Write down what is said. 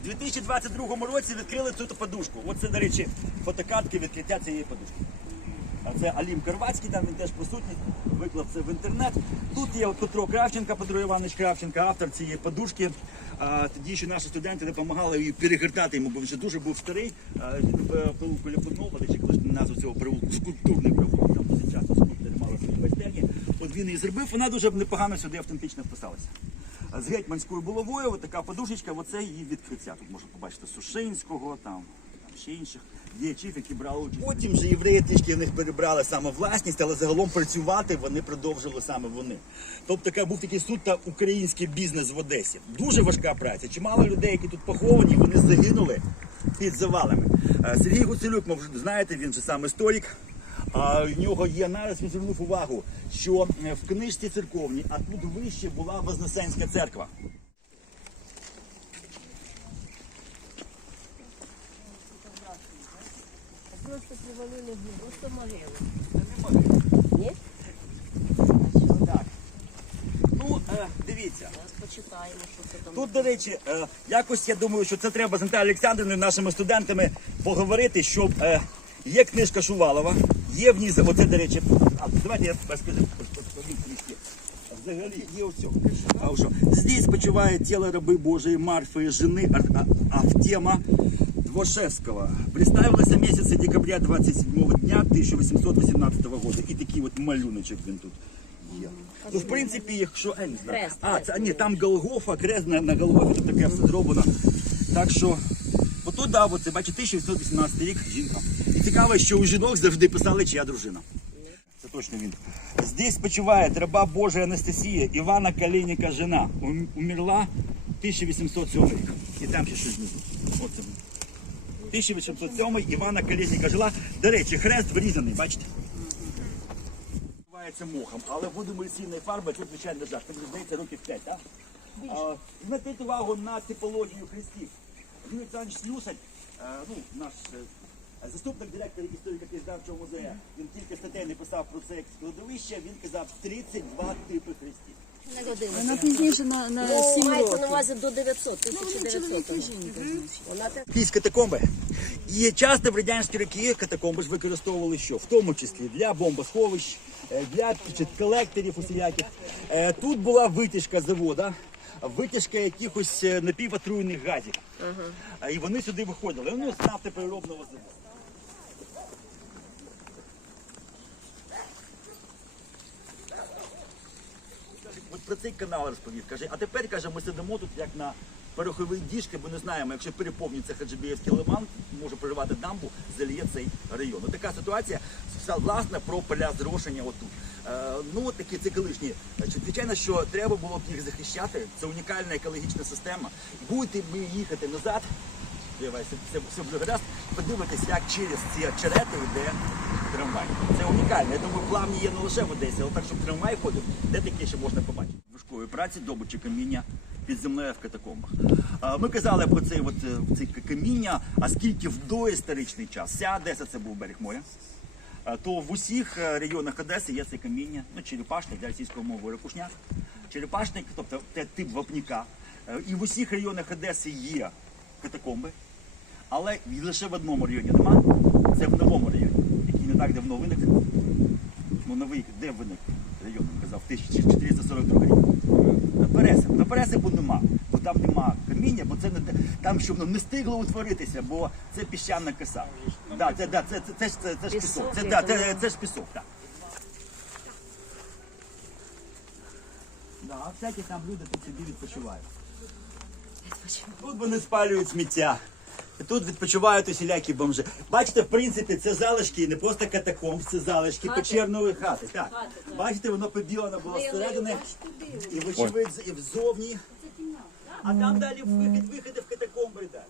В 2022 році відкрили цю подушку. Оце, до речі, фотокартки відкриття цієї подушки. А це Алім Карвацький, там він теж присутній, виклав це в інтернет. Тут є Петро Кравченко, Петро Іванович Кравченко, автор цієї подушки. Тоді ще наші студенти допомагали її перегортати йому, бо він вже дуже був старий. Переулку Ляпунова, речі, колись назву цього переулку скульптурний переулок, там дуже часто скульптори мали свої майстерні. От він її зробив, вона дуже непогано сюди автентично вписалася. З гетьманською булавою, така подушечка, оце її відкриття. Тут можна побачити Сушинського, там, там ще інших діячів, які брали участь. Потім же євреї трішки в них перебрали саме власність, але загалом працювати вони продовжили саме вони. Тобто така був такий суто український бізнес в Одесі. Дуже важка праця. Чимало людей, які тут поховані, вони загинули під завалами. Е, Сергій Гуцелюк, ви знаєте, він же сам історик. А в нього є нараз, він звернув увагу, що е, в книжці церковній, а тут вище була Вознесенська церква. Просто привалили, просто могили. Ні? Так. Ну, е, дивіться. Зараз почитаємо, що це там. Тут, до речі, е, якось я думаю, що це треба з Наталією Олександрівною, нашими студентами поговорити, що е, є книжка Шувалова, є в ній, оце, до речі, а, давайте я розкажу повім трішки. Взагалі є цього. А що? Здесь почиває тіло раби Божої Марфи, жени Ар- Автема Двошевского. Представилося місяця декабря 27 дня 1818 року. І такий от малюночок він тут є. Ну, в принципі, якщо... е, не знаю. А, це, ні, там Голгофа, крест на, на Голгофі, тут таке все зроблено. Так що, ото да, оце, бачите, 1818 рік, жінка. Цікаво, що у жінок завжди писали, чия дружина. Це точно він. Здесь почиває раба Божия Анастасія, Івана Калініка жена. Ум- Умерла 1807 рік. І там ще щось знизу. Оце. 1807 Івана Калініка жила. До речі, хрест вирізаний, бачите? Вкривається мохом, але будемо водомульсійної фарби це звичайно жах. Мені здається років 5, так? А, Зверніть увагу на типологію хрестів. Юрій Олександрович Слюсарь, е, ну, наш е, заступник директора історико-краєзнавчого музею, він кілька статей написав про це як складовище, він казав 32 типи хрестів. Вона пізніше на, на Ну, 7 мається на увазі до 900, Ну, вони 1900. чоловік і. Вона Якісь катакомби. І часто в радянські роки катакомби ж використовували що? В тому числі для бомбосховищ, е, для колекторів усіляких. Е, Тут була витяжка завода, витяжка якихось е, напівотруйних газів. І вони сюди виходили. Ну, з нафтопереробного заводу. От про цей канал розповів. Каже, а тепер каже, ми сидимо тут як на пороховій діжки, бо не знаємо, якщо переповнюється Хаджибіївський лиман, може проривати дамбу, заліє цей район. Така ситуація власне про поля зрошення отут. Е, ну такі це колишні. Звичайно, що треба було б їх захищати. Це унікальна екологічна система. Будете ми їхати назад. Все, все буде гаразд. Подивитись, як через ці очерети йде трамвай. Це унікально. Я думаю, плавні є не лише в Одесі, але так, щоб трамвай ходив, де таке ще можна побачити. Важкої праці, добучі каміння під землею в катакомбах. Ми казали про от, е, каміння, а скільки в доісторичний час, вся Одеса це був берег моря. То в усіх е, районах Одеси є це каміння, ну черепашник для російської мови ракушняк. Черепашник, тобто тип вапняка. Е, І в усіх районах Одеси є катакомби. Але лише в одному районі нема. Це в новому районі, так давно виник. Ну, новий, де виник район, казав, 1442 рік. На Пересип. На Пересипу нема, бо там нема каміння, бо це не там, щоб воно не встигло утворитися, бо це піщана коса. Да, це, да, це, це, це, ж- це, це ж Пісок. Це, да, це, це ж пісок, так. Да, а всякі там люди тут собі відпочивають. Тут вони спалюють сміття. Тут відпочивають усілякі бомжи. Бачите, в принципі, це залишки не просто катакомб, це залишки Хати. печерної хати. Так. Хати, так. Бачите, воно побілено було всередине зсередини і вочевидь, і взовні. А там далі вихід, виходи в катакомби. Да.